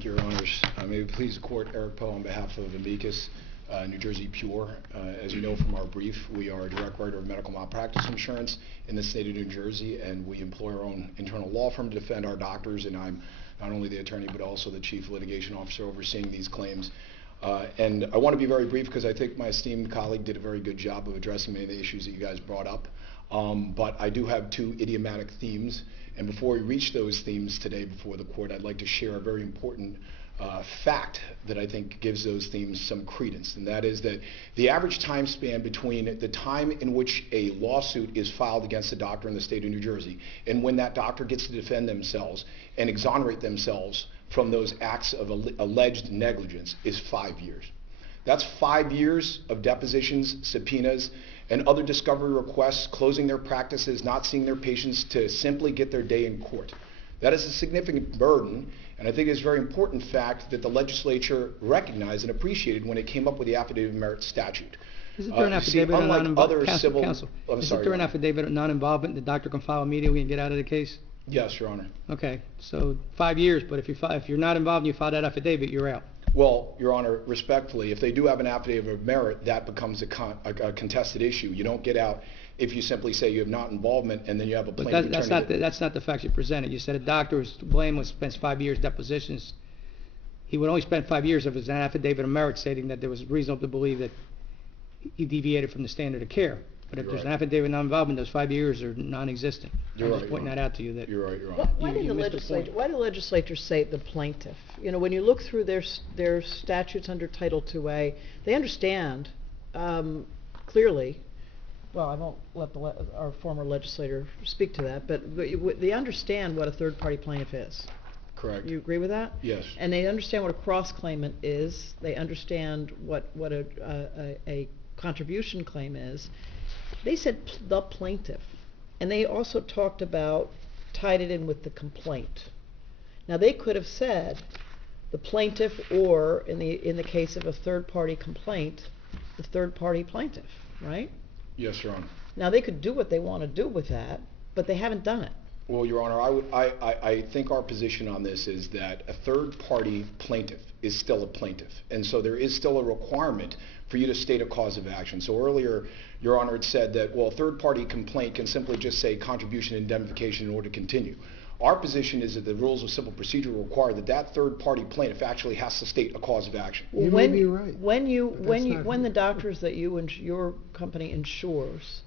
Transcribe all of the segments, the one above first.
Thank you, Your Honors. May it please the Court, Eric Poe on behalf of Amicus, New Jersey Pure. As you know from our brief, we are a direct writer of medical malpractice insurance in the state of New Jersey, and we employ our own internal law firm to defend our doctors, and I'm not only the attorney but also the chief litigation officer overseeing these claims. And I want to be very brief because I think my esteemed colleague did a very good job of addressing many of the issues that you guys brought up. But I do have two idiomatic themes, and before we reach those themes today before the court, I'd like to share a very important fact that I think gives those themes some credence, and that is that the average time span between the time in which a lawsuit is filed against a doctor in the state of New Jersey and when that doctor gets to defend themselves and exonerate themselves from those acts of alleged negligence is 5 years. That's 5 years of depositions, subpoenas, and other discovery requests, closing their practices, not seeing their patients to simply get their day in court. That is a significant burden, and I think it's a very important fact that the legislature recognized and appreciated when it came up with the affidavit of merit statute. Is it through an affidavit of non-involvement? Is it through an affidavit of non-involvement the doctor can file immediately and get out of the case? Yes, Your Honor. Okay, so 5 years, but if you're not involved and you file that affidavit, you're out. Well, Your Honor, respectfully, if they do have an affidavit of merit, that becomes a contested issue. You don't get out if you simply say you have not involvement and then you have a plaintiff attorney. That's not the facts you presented. You said a doctor was blameless, spends 5 years depositions. He would only spend 5 years if it was an affidavit of merit stating that there was reason to believe that he deviated from the standard of care. But if there's an affidavit of non-involvement, those 5 years are non-existent. I'm just pointing that out to you. That you're right, Your Honor. Why did the legislature say the plaintiff? You know, when you look through their statutes under Title IIA, they understand clearly. Well, I won't let our former legislator speak to that, but they understand what a third-party plaintiff is. Correct. You agree with that? Yes. And they understand what a cross-claimant is. They understand what a contribution claim is. They said the plaintiff, and they also talked about, tied it in with the complaint. Now they could have said the plaintiff, or in the case of a third-party complaint, the third-party plaintiff, right? Yes, Your Honor. Now they could do what they want to do with that, but they haven't done it. Well, Your Honor, I think our position on this is that a third-party plaintiff is still a plaintiff, and so there is still a requirement for you to state a cause of action. So earlier, Your Honor had said that, well, a third-party complaint can simply just say contribution indemnification in order to continue. Our position is that the rules of civil procedure require that that third-party plaintiff actually has to state a cause of action. You may be right. When the doctors that your company insures,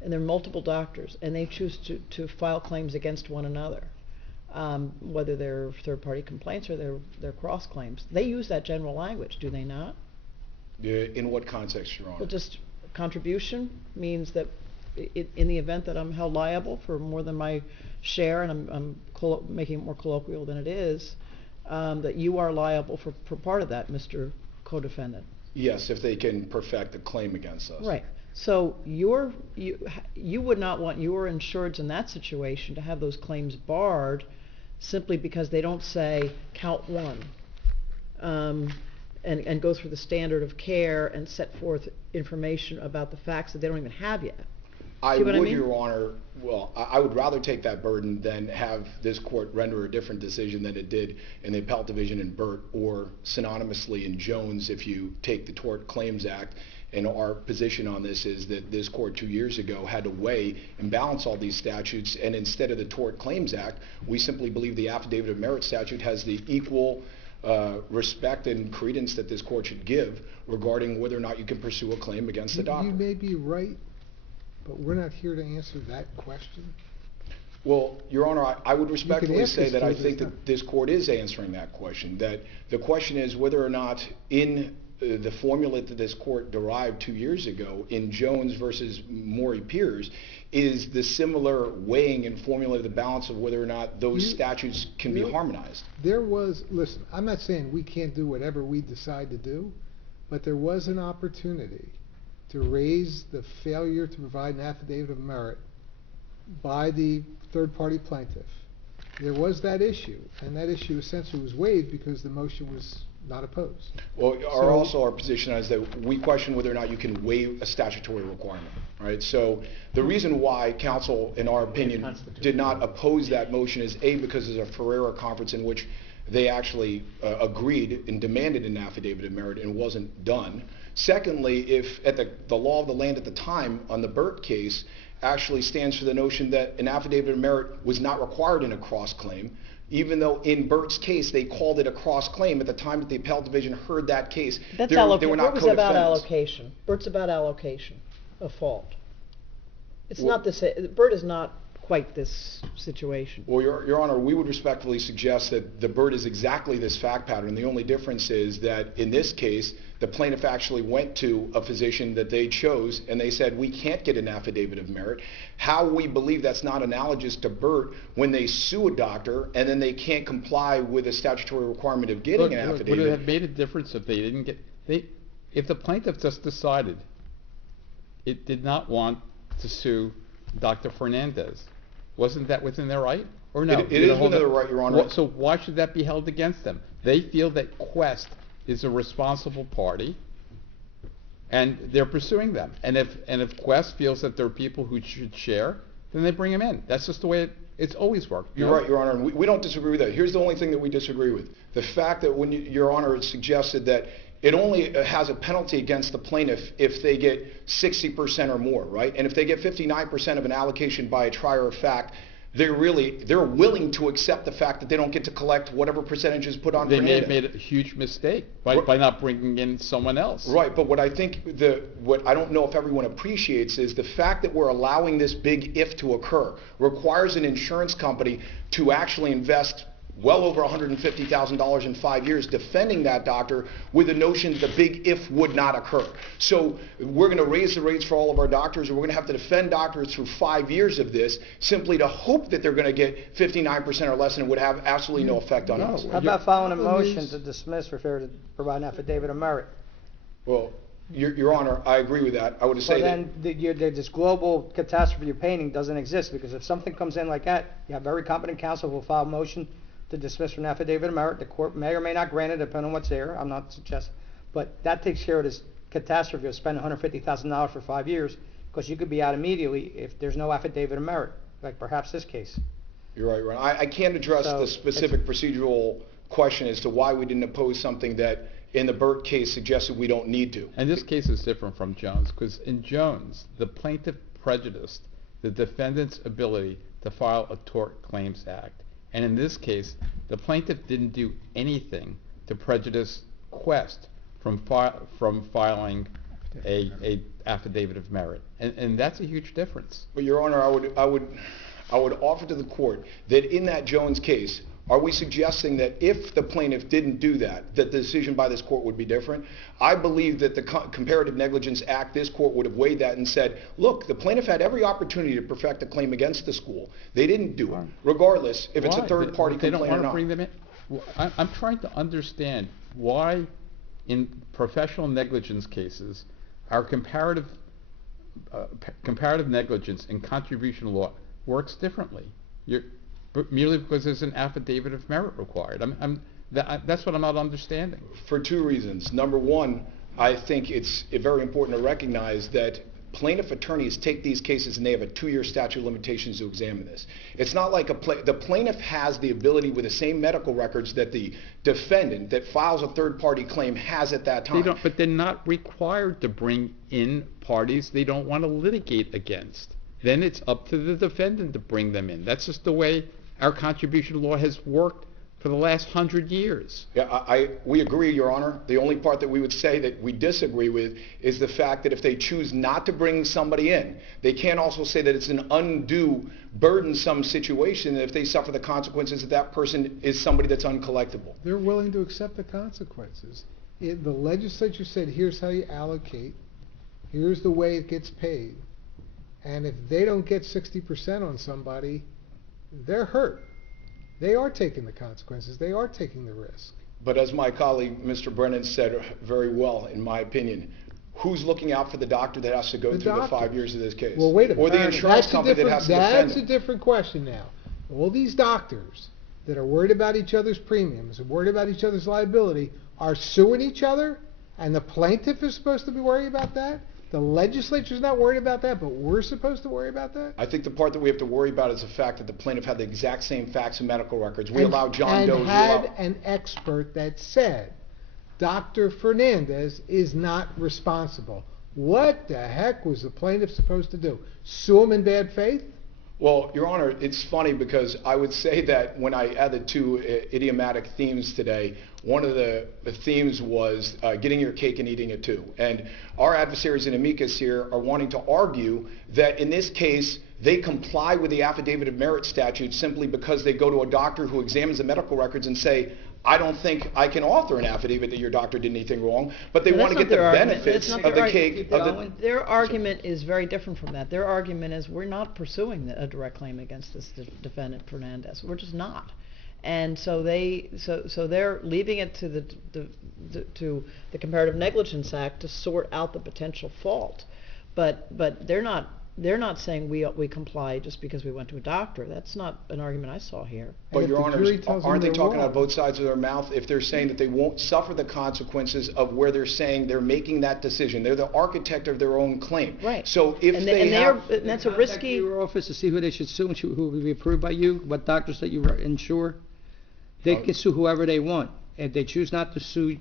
and there are multiple doctors, and they choose to file claims against one another, whether they're third-party complaints or they're cross claims, they use that general language, do they not? In what context, Your Honor? Well, just contribution means that in the event that I'm held liable for more than my share, and I'm making it more colloquial than it is, that you are liable for part of that, Mr. Co-defendant. Yes, if they can perfect a claim against us. Right. So you would not want your insureds in that situation to have those claims barred simply because they don't say count one and go through the standard of care and set forth information about the facts that they don't even have yet. I would, Your Honor, well, I would rather take that burden than have this court render a different decision than it did in the Appellate Division in Burt, or synonymously in Jones if you take the Tort Claims Act. And our position on this is that this court 2 years ago had to weigh and balance all these statutes, and instead of the Tort Claims Act, we simply believe the Affidavit of Merit statute has the equal respect and credence that this court should give regarding whether or not you can pursue a claim against the doctor. You may be right, but we're not here to answer that question. Well, Your Honor, I would respectfully say that I think that this court is answering that question. That the question is whether or not in the formula that this court derived 2 years ago in Jones versus Morey Piers is the similar weighing and formula, the balance of whether or not those statutes can be harmonized. Listen, I'm not saying we can't do whatever we decide to do, but there was an opportunity to raise the failure to provide an affidavit of merit by the third-party plaintiff. There was that issue, and that issue essentially was waived because the motion was not opposed. Well, So- our position is that we question whether or not you can waive a statutory requirement, right? So the reason why council, in our opinion, did not oppose that motion is A, because there's a Ferrera conference in which they actually agreed and demanded an affidavit of merit and wasn't done. Secondly, if at the law of the land at the time on the Burt case actually stands for the notion that an affidavit of merit was not required in a cross claim, even though in Burt's case they called it a cross claim at the time that the appellate division heard that case. That's they were allocation. not Burt was about co-defendants. allocation. Burt's about allocation of fault. It's Well- not this, Burt is not quite this situation. Well, Your Honor, we would respectfully suggest that the Burt is exactly this fact pattern. The only difference is that in this case, the plaintiff actually went to a physician that they chose and they said, we can't get an affidavit of merit. How we believe that's not analogous to Burt when they sue a doctor and then they can't comply with a statutory requirement of getting an affidavit. Would it have made a difference if they didn't get, if the plaintiff just decided it did not want to sue Dr. Fernandez? Wasn't that within their right? Or no? It is within their right, Your Honor. So why should that be held against them? They feel that Quest is a responsible party, and they're pursuing them. And if Quest feels that there are people who should share, then they bring them in. That's just the way it's always worked. You're right, Your Honor, and we don't disagree with that. Here's the only thing that we disagree with. The fact that when Your Honor had suggested that it only has a penalty against the plaintiff if they get 60% or more, right? And if they get 59% of an allocation by a trier of fact, they're willing to accept the fact that they don't get to collect whatever percentage is put on They may have Fernandez. made a huge mistake by not bringing in someone else. Right, but what I think, what I don't know if everyone appreciates is the fact that we're allowing this big if to occur requires an insurance company to actually invest well over $150,000 in 5 years defending that doctor with the notion that the big if would not occur. So we're going to raise the rates for all of our doctors, and we're going to have to defend doctors through 5 years of this simply to hope that they're going to get 59% or less, and it would have absolutely no effect on us. How about filing a Problem motion is- to dismiss for failure to provide an affidavit of merit? Well, Your Honor, I agree with that. I would Well, say that. then, this global catastrophe you're painting doesn't exist, because if something comes in like that, you have very competent counsel who will file a motion to dismiss for an affidavit of merit. The court may or may not grant it, depending on what's there. I'm not suggesting. But that takes care of this catastrophe of spending $150,000 for 5 years, because you could be out immediately if there's no affidavit of merit, like perhaps this case. You're right, Ron. I can't address So, the specific procedural question as to why we didn't oppose something that in the Burt case suggested we don't need to. And this case is different from Jones, because in Jones, the plaintiff prejudiced the defendant's ability to file a Tort Claims Act. And in this case, the plaintiff didn't do anything to prejudice Quest from filing a affidavit of merit. And that's a huge difference. But Your Honor, I would offer to the court that in that Jones case, are we suggesting that if the plaintiff didn't do that, that the decision by this court would be different? I believe that the Comparative Negligence Act, this court would have weighed that and said, look, the plaintiff had every opportunity to perfect a claim against the school. They didn't do it, regardless if it's a Why? third-party They complaint or don't want to not. bring them in. I'm trying to understand why in professional negligence cases, our comparative negligence and contribution law works differently. Merely because there's an affidavit of merit required. That's what I'm not understanding. For two reasons. Number one, I think it's very important to recognize that plaintiff attorneys take these cases and they have a 2-year statute of limitations to examine this. It's not like the plaintiff has the ability with the same medical records that the defendant that files a third-party claim has at that time. But they're not required to bring in parties they don't want to litigate against. Then it's up to the defendant to bring them in. That's just the way our contribution law has worked for the last 100 years. Yeah, we agree, Your Honor. The only part that we would say that we disagree with is the fact that if they choose not to bring somebody in, they can't also say that it's an undue, burdensome situation if they suffer the consequences that that person is somebody that's uncollectible. They're willing to accept the consequences. The legislature said, here's how you allocate, here's the way it gets paid, and if they don't get 60% on somebody, they're hurt. They are taking the consequences. They are taking the risk. But as my colleague, Mr. Brennan, said very well, in my opinion, who's looking out for the doctor that has to go The through the doctor. 5 years of this case? Well, wait a minute. Or the insurance That's company that has to defend That's a them. different question now. All these doctors that are worried about each other's premiums and worried about each other's liability are suing each other, and the plaintiff is supposed to be worried about that? The legislature's not worried about that, but we're supposed to worry about that? I think the part that we have to worry about is the fact that the plaintiff had the exact same facts and medical records. We And- allow John and Doe's. had an expert that said Dr. Fernandez is not responsible. What the heck was the plaintiff supposed to do? Sue him in bad faith? Well, Your Honor, it's funny because I would say that when I added two idiomatic themes today, one of the themes was getting your cake and eating it too. And our adversaries in Amicus here are wanting to argue that in this case, they comply with the affidavit of merit statute simply because they go to a doctor who examines the medical records and say, I don't think I can author an affidavit that your doctor did anything wrong, but they But want to that's get the not their argument. benefits That's of not the their cake. Keep Of going. Their argument is very different from that. Their argument is we're not pursuing a direct claim against this defendant Fernandez. We're just not. And so they're leaving it to the Comparative Negligence Act to sort out the potential fault. But they're not saying we comply just because we went to a doctor. That's not an argument I saw here. But if Your the Honor, jury tells them aren't they they're talking out wrong? of both sides of their mouth if they're saying that they won't suffer the consequences of where they're saying they're making that decision? They're the architect of their own claim. Right. So if And they have... and that's a Contact risky. your office to see who they should sue and who will be approved by you, what doctors that you insure. They can sue whoever they want. If they choose not to sue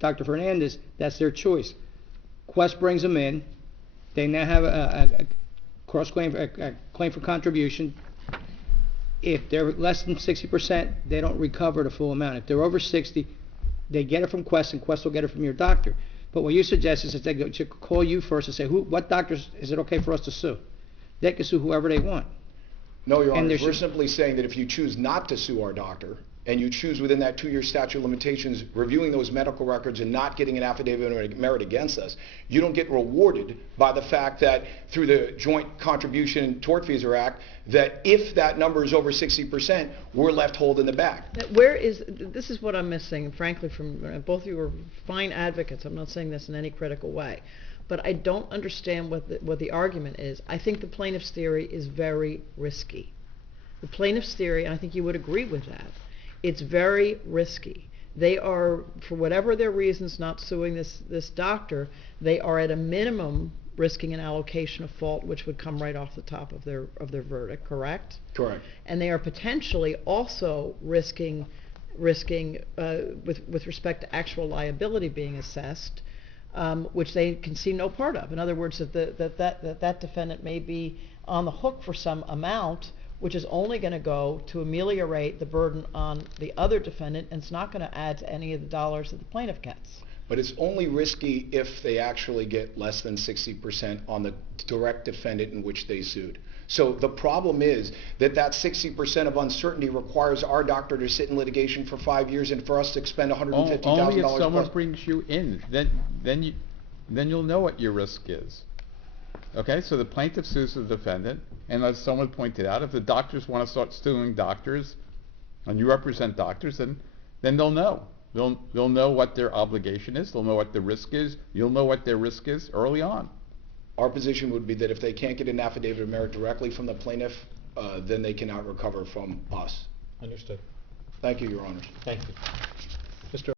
Dr. Fernandez, that's their choice. Quest brings them in. They now have a cross-claim, a claim for contribution. If they're less than 60%, they don't recover the full amount. If they're over 60, they get it from Quest, and Quest will get it from your doctor. But what you suggest is that they should call you first and say, what doctors is it okay for us to sue? They can sue whoever they want. No, Your And Honor, there we're should- simply saying that if you choose not to sue our doctor, and you choose within that 2-year statute of limitations, reviewing those medical records and not getting an affidavit of merit against us, you don't get rewarded by the fact that through the Joint Contribution Tortfeasor Act, that if that number is over 60%, we're left holding the bag. This is what I'm missing, frankly, from both of you are fine advocates. I'm not saying this in any critical way. But I don't understand what the argument is. I think the plaintiff's theory is very risky. The plaintiff's theory, and I think you would agree with that, it's very risky. They are, for whatever their reasons, not suing this doctor. They are at a minimum risking an allocation of fault, which would come right off the top of their verdict. Correct? Correct. And they are potentially also risking with respect to actual liability being assessed, which they can see no part of. In other words, that defendant may be on the hook for some amount, which is only going to go to ameliorate the burden on the other defendant, and it's not going to add to any of the dollars that the plaintiff gets. But it's only risky if they actually get less than 60% on the direct defendant in which they sued. So the problem is that 60% of uncertainty requires our doctor to sit in litigation for 5 years and for us to expend $150,000 Only if someone plus. brings you in, then you'll know what your risk is. Okay, so the plaintiff sues the defendant, and as someone pointed out, if the doctors want to start suing doctors, and you represent doctors, then they'll know. They'll know what their obligation is. They'll know what the risk is. You'll know what their risk is early on. Our position would be that if they can't get an affidavit of merit directly from the plaintiff, then they cannot recover from us. Understood. Thank you, Your Honors. Thank you. Mr.